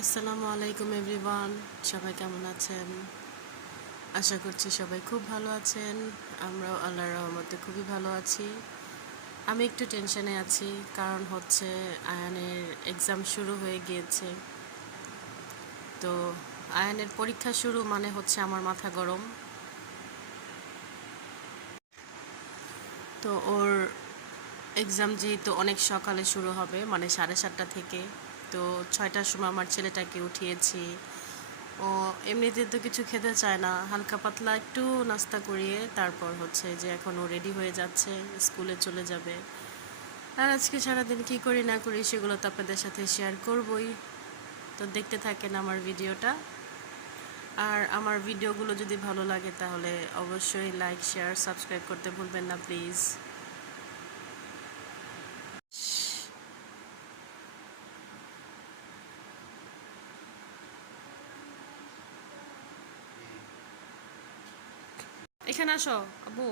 আসসালামু আলাইকুম এভরিওয়ান, সবাই কেমন আছেন? আশা করছি সবাই খুব ভালো আছেন। আমরাও আল্লাহর রহমতে খুবই ভালো আছি। আমি একটু টেনশনে আছি, কারণ হচ্ছে আয়ানের এক্সাম শুরু হয়ে গিয়েছে। তো আয়ানের পরীক্ষা শুরু মানে হচ্ছে আমার মাথা গরম। তো ওর এক্সাম যেহেতু অনেক সকালে শুরু হবে, মানে 7:30 থেকে, তো 6টার সময় আমার ছেলেটাকে উঠিয়েছি। ও এমনিতে তো কিছু খেতে চায় না, হালকা পাতলা একটু নাস্তা করিয়ে তারপর হচ্ছে যে এখন ও রেডি হয়ে যাচ্ছে, স্কুলে চলে যাবে। আর আজকে সারাদিন কী করি না করি সেগুলো তো আপনাদের সাথে শেয়ার করবই। তো দেখতে থাকেন আমার ভিডিওটা। আর আমার ভিডিওগুলো যদি ভালো লাগে তাহলে অবশ্যই লাইক, শেয়ার, সাবস্ক্রাইব করতে ভুলবেন না প্লিজ। এখানে আসো আব্বু,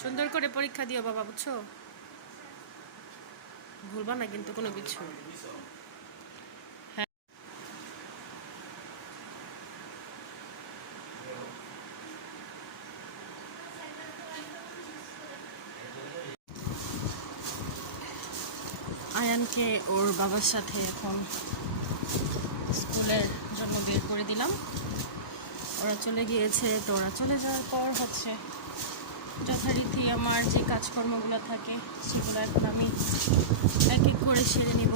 সুন্দর করে পরীক্ষা দিও বাবা, বুঝছো? ভুলবা না কিন্তু কোনো কিছু। আয়ানকে ওর বাবার সাথে এখন স্কুলের জন্য বের করে দিলাম। ওরা চলে গিয়েছে, তো ওরা চলে যাওয়ার পর হচ্ছে যথারীতি আমার যে কাজকর্মগুলো থাকে সেগুলো এখন আমি এক এক করে সেরে নিব।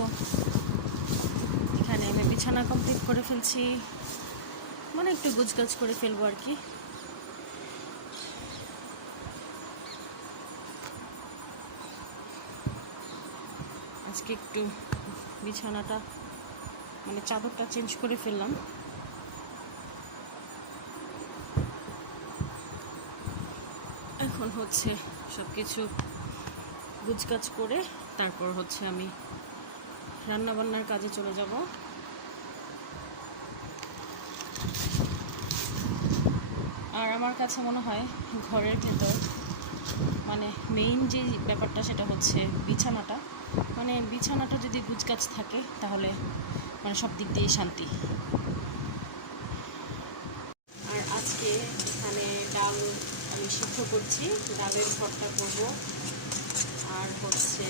এখানে আমি বিছানা কমপ্লিট করে ফেলছি, মানে একটু গুছগাছ করে ফেলবো আর কি। আজকে একটু বিছানাটা মানে চাদরটা চেঞ্জ করে ফেললাম। এখন হচ্ছে সব কিছু গুছগাছ করে তারপর হচ্ছে আমি রান্নাবান্নার কাজে চলে যাব। আর আমার কাছে মনে হয় ঘরের ভেতর মানে মেইন যে ব্যাপারটা সেটা হচ্ছে বিছানাটা। মানে বিছানাটা যদি গুছগাছ থাকে তাহলে মানে সব দিক দিয়ে শান্তি। আর আজকে এখানে ডাল আমি সিদ্ধ করছি, ডালের ভর্তা করব। আর হচ্ছে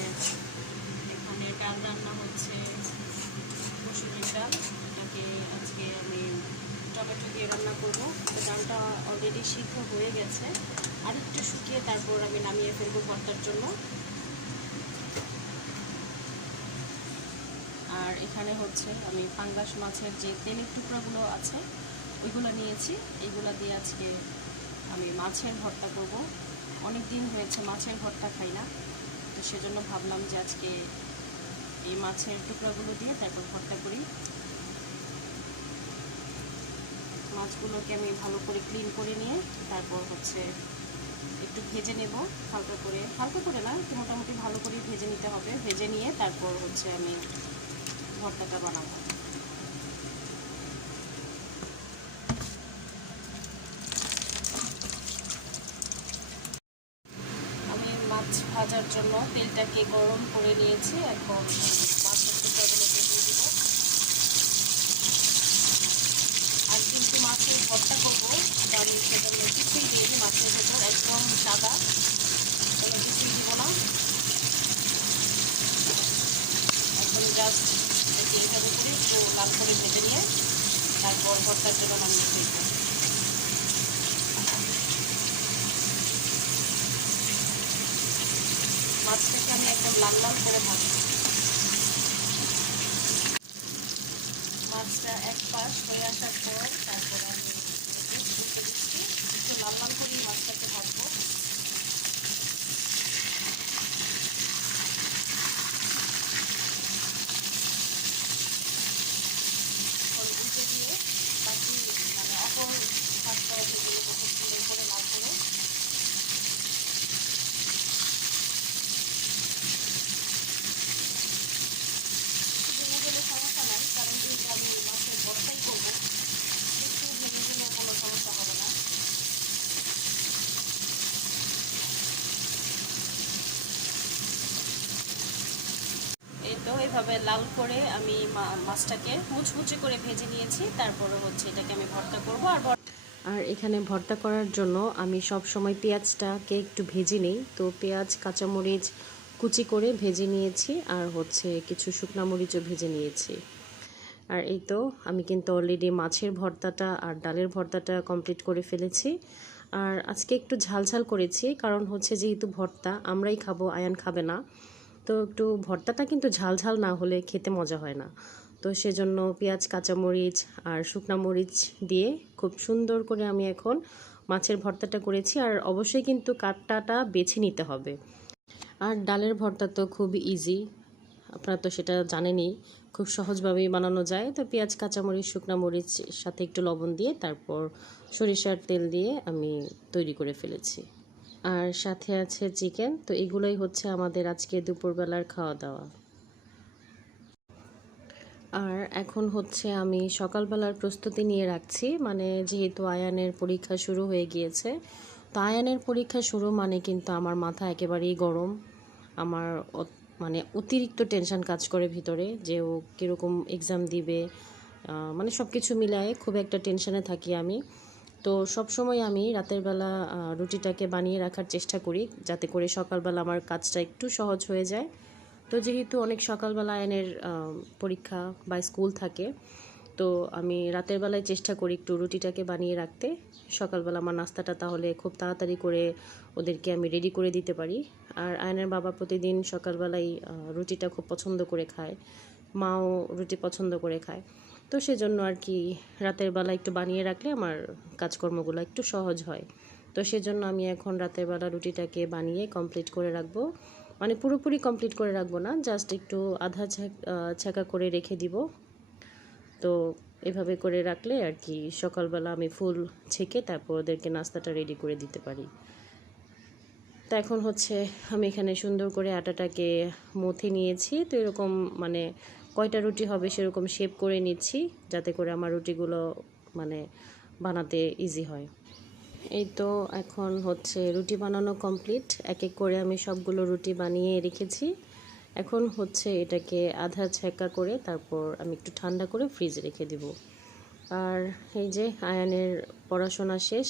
এখানে ডাল রান্না হচ্ছে, মসুরের ডাল, এটাকে আজকে আমি টমেটো দিয়ে রান্না করব। তো ডালটা অলরেডি সিদ্ধ হয়ে গেছে, আর একটু শুকিয়ে তারপর আমি নামিয়ে ফেলবো ভর্তার জন্য। আর এখানে হচ্ছে আমি পাঙ্গাস মাছের যে তেলের টুকরাগুলো আছে ওইগুলো নিয়েছি, এইগুলো দিয়ে আজকে আমি মাছের ভর্তা করব। অনেক দিন হয়েছে মাছের ভর্তা খাই না, তো সেজন্য ভাবলাম যে আজকে এই মাছের টুকরাগুলো দিয়ে তারপর ভর্তা করি। মাছগুলোকে আমি ভালো করে ক্লিন করে নিয়ে তারপর হচ্ছে একটু ভেজে নেব হালকা করে, হালকা করে না, মোটামুটি ভালো করে ভেজে নিতে হবে। ভেজে নিয়ে তারপর হচ্ছে আমি ভর্তাটা বানাবো। আমি মাছ ভাজার জন্য তেলটাকে গরম করে নিয়েছি, এখন মাছের টুকরাগুলো দিয়ে দিব। আর কিন্তু মাছের ভর্তা করবো, আমি সেজন্য কিছুই দিইনি মাছের ভেতর, একদম সাদা, কোনো কিছুই দিব না। এখন জাস্ট এইভাবে করে একটু লাল করে ভেজে নিয়ে তারপর ভর্তার জন্য নামিয়ে ফেলবো। মাছটাকে আমি একদম লাল লাল করে ভাজবো। মাছটা এক পাশ হয়ে আসার পর তারপর আমি উল্টে দিচ্ছি, একটু লাল লাল করে মাছটাকে ভাজবো। উল্টে দিয়ে বাকি মানে অপর পাশটা যেগুলো খুব সুন্দর করে লাল করে ভেঙে গেলে সমস্যা নাই, কারণ যেহেতু আমি মাছের ভর্তাই করবো, একটু এভাবে লাল করে আমি মাছটাকে মুচমুচে করে ভেজে নিয়েছি। তারপরে হচ্ছে এটাকে আমি ভর্তা করব। আর এখানে ভর্তা করার জন্য আমি সব সময় পেঁয়াজটাকে একটু ভেজে নিই। তো পেঁয়াজ কাঁচামরিচ কুচি করে ভেজে নিয়েছি, আর হচ্ছে কিছু শুকনা মরিচও ভেজে নিয়েছি। আর এই তো আমি কিন্তু অলরেডি মাছের ভর্তাটা আর ডালের ভর্তাটা কমপ্লিট করে ফেলেছি। আর আজকে একটু ঝাল করেছি, কারণ হচ্ছে যেহেতু ভর্তা আমরাই খাবো, আয়ান খাবে না। তো একটু ভর্তাটা কিন্তু ঝাল না হলে খেতে মজা হয় না। তো সেজন্য পেঁয়াজ কাঁচামরিচ আর শুকনা মরিচ দিয়ে খুব সুন্দর করে আমি এখন মাছের ভর্তাটা করেছি। আর অবশ্যই কিন্তু কাঁটাটা বেছে নিতে হবে। আর ডালের ভর্তা তো খুবই ইজি, আপনারা তো সেটা জানেনই, খুব সহজভাবেই বানানো যায়। তো পেঁয়াজ কাঁচামরিচ শুকনা মরিচ সাথে একটু লবণ দিয়ে তারপর সরিষার তেল দিয়ে আমি তৈরি করে ফেলেছি। আর সাথে আছে চিকেন। তো এগুলোই হচ্ছে আমাদের আজকে দুপুরবেলার খাওয়া দাওয়া। আর এখন হচ্ছে আমি সকালবেলার প্রস্তুতি নিয়ে রাখছি, মানে যেহেতু আয়ানের পরীক্ষা শুরু হয়ে গিয়েছে। তো আয়ানের পরীক্ষা শুরু মানে কিন্তু আমার মাথা একেবারেই গরম। আমার মানে অতিরিক্ত টেনশন কাজ করে ভিতরে, যে ও কীরকম এক্সাম দিবে, মানে সব কিছু মিলায়ে খুব একটা টেনশনে থাকি আমি। তো সব সময় আমি রাতের বেলা রুটিটাকে বানিয়ে রাখার চেষ্টা করি, যাতে করে সকালবেলা আমার কাজটা একটু সহজ হয়ে যায়। তো যেহেতু অনেক সকালবেলা আয়নের পরীক্ষা বা স্কুল থাকে, তো আমি রাতের বেলায় চেষ্টা করি একটু রুটিটাকে বানিয়ে রাখতে। সকালবেলা আমার নাস্তাটা তাহলে খুব তাড়াতাড়ি করে ওদেরকে আমি রেডি করে দিতে পারি। আর আয়নের বাবা প্রতিদিন সকালবেলায় রুটিটা খুব পছন্দ করে খায়, মাও রুটি পছন্দ করে খায়। তো সেজন্য আর কি রাতের বেলা একটু বানিয়ে রাখলে আমার কাজকর্মগুলো একটু সহজ হয়। তো সেজন্য আমি এখন রাতের বেলা রুটিটাকে বানিয়ে কমপ্লিট করে রাখবো। মানে পুরোপুরি কমপ্লিট করে রাখবো না, জাস্ট একটু আধা ছ্যাঁকা করে রেখে দিব। তো এভাবে করে রাখলে আর কি সকালবেলা আমি ফুল ছেঁকে তারপর ওদেরকে নাস্তাটা রেডি করে দিতে পারি। তো এখন হচ্ছে আমি এখানে সুন্দর করে আটাটাকে মথে নিয়েছি। তো এরকম মানে কয়টা রুটি হবে সেরকম শেপ করে নিচ্ছি, যাতে করে আমার রুটিগুলো মানে বানাতে ইজি হয়। এই তো এখন হচ্ছে রুটি বানানো কমপ্লিট। এক এক করে আমি সবগুলো রুটি বানিয়ে রেখেছি। এখন হচ্ছে এটাকে আধা ছ্যাঁকা করে তারপর আমি একটু ঠান্ডা করে ফ্রিজে রেখে দিব। আর এই যে আয়ানের পড়াশোনা শেষ,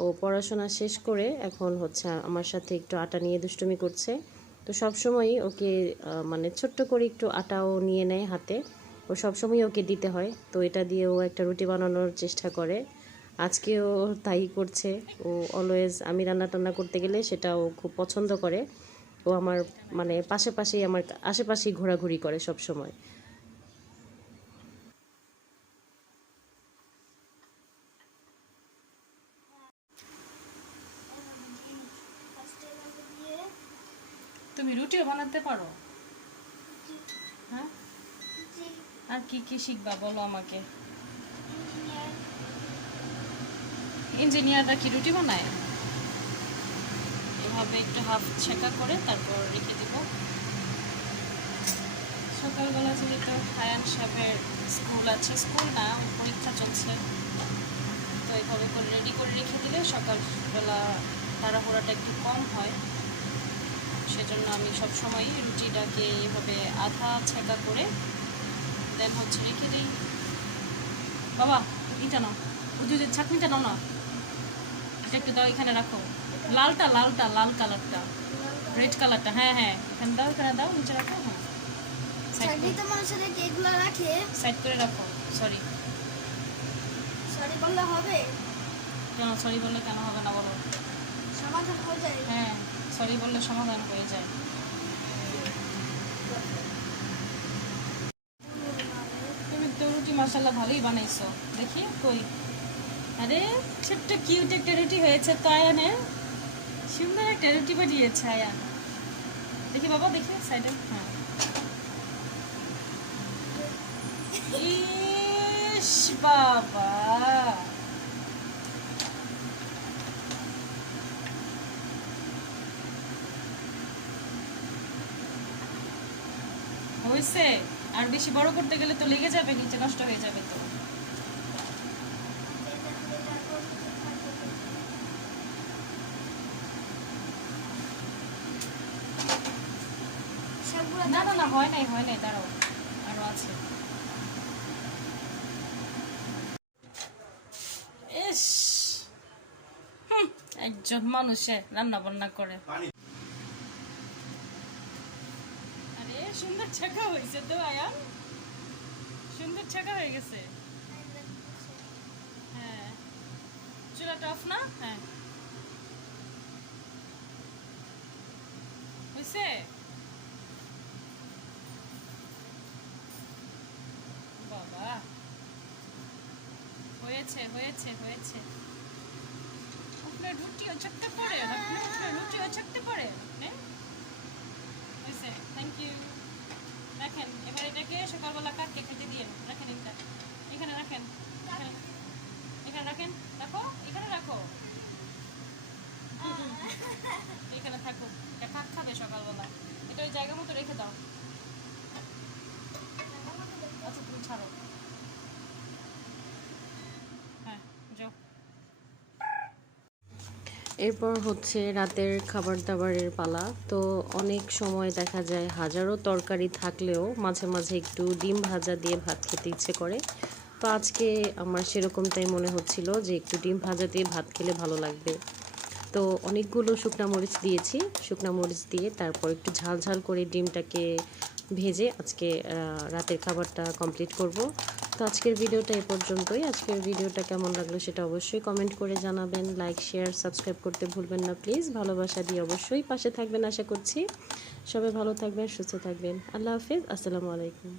ও পড়াশোনা শেষ করে এখন হচ্ছে আমার সাথে একটু আটা নিয়ে দুষ্টুমি করছে। তো সবসময়ই ওকে মানে ছোট্ট করে একটু আটাও নিয়ে নেয় হাতে, ও সবসময় ওকে দিতে হয়। তো এটা দিয়ে ও একটা রুটি বানানোর চেষ্টা করে, আজকেও তাই করছে। ও অলওয়েজ আমি রান্না টান্না করতে গেলে সেটা ও খুব পছন্দ করে। ও আমার মানে পাশাপাশি আমার আশেপাশেই ঘোরাঘুরি করে সব সময়। তুমি রুটিও বানাতে পারো? হ্যাঁ, আর কি কি শিখবা বলো আমাকে। ইঞ্জিনিয়াররা কি রুটি বানায়? এভাবে একটু হাফ ছেঁকা করে তারপর রেখে দিব। সকালবেলা যেহেতু আয়ান সাহেবের স্কুল আছে, স্কুল না পরীক্ষা চলছে, তো এইভাবে করে রেডি করে রেখে দিলে সকালবেলা তাড়াহুড়াটা একটু কম হয়। সেজন্য আমি সবসময় রুটিটাকে এইভাবে আধা ছেঁকা করে দেন হচ্ছে রেখে দিই। বাবা এটা নাও, ওই যে ছাকনিটা নাও না, এটা একটু দাও, এখানে রাখো। লালটা লালটা লাল কালারটা, রেড কালারটা, হ্যাঁ হ্যাঁ এখানে দাও, এখানে দাও, নিচে রাখো। হ্যাঁ সাইড করে রাখো। সরি বললে হবে? কেন সরি বললে কেন হবে না বলো? সমাধান হয়ে যায়। হ্যাঁ সরি বললে সমাধান হয়ে যায়। তুমি তো রুটি মশলা ভালোই বানাইছো, দেখি কই। আরে ছোট্ট কিউট একটা রুটি হয়েছে তো আয়ানের, সুন্দর একটা রুটি বানিয়েছে আয়ান। দেখি বাবা, দেখি সাইডে। হ্যাঁ ইস বাবা, হয়েছে। আর বেশি বড় করতে গেলে তো লেগে যাবে, নিচে নষ্ট হয়ে যাবে। তো না না না হয় নাই দাঁড়াও, আরো আছে। ইস, একজন মানুষে রান্না বান্না করে। আরে সুন্দর ছাকা হয়েছে তো আয়ান, সুন্দর ছাকা হয়ে গেছে। হ্যাঁ, চুলাটা অফ না? হ্যাঁ, হয়েছে। বাবা, হয়েছে হয়েছে হয়েছে। আপনার রুটিও ছাকতে পারে, আপনার রুটিও ছাকতে পারে। হ্যাঁ, হয়েছে, থ্যাংক ইউ। রাখেন, এবার এটাকে সকালবেলা কাটকে খেতে দিয়ে রাখেন। এটা এখানে রাখেন, এখানে রাখেন, রাখো, এখানে রাখো, এখানে থাকুক। এটা কাক খাবে সকালবেলা, এটা ওই জায়গা মতো রেখে দাও। আচ্ছা তুমি ছাড়ো। হ্যাঁ, যাও। এরপর হচ্ছে রাতের খাবার দাবারের পালা। তো অনেক সময় দেখা যায় হাজারো তরকারি থাকলেও মাঝে মাঝে একটু ডিম ভাজা দিয়ে ভাত খেতে ইচ্ছে করে। তো আজকে আমার সেরকমটাই মনে হচ্ছিল যে একটু ডিম ভাজা দিয়ে ভাত খেলে ভালো লাগবে। তো অনেকগুলো শুকনা মরিচ দিয়েছি, শুকনা মরিচ দিয়ে তারপর একটু ঝাল ঝাল করে ডিমটাকে ভেজে আজকে রাতের খাবারটা কমপ্লিট করব। তো আজকের ভিডিওটা এ পর্যন্তই। আজকের ভিডিওটা কেমন লাগলো সেটা অবশ্যই কমেন্ট করে জানাবেন। লাইক, শেয়ার, সাবস্ক্রাইব করতে ভুলবেন না প্লিজ। ভালোবাসা দিয়ে অবশ্যই পাশে থাকবেন আশা করছি। সবাই ভালো থাকবেন, সুস্থ থাকবেন। আল্লাহ হাফিজ, আসসালামু আলাইকুম।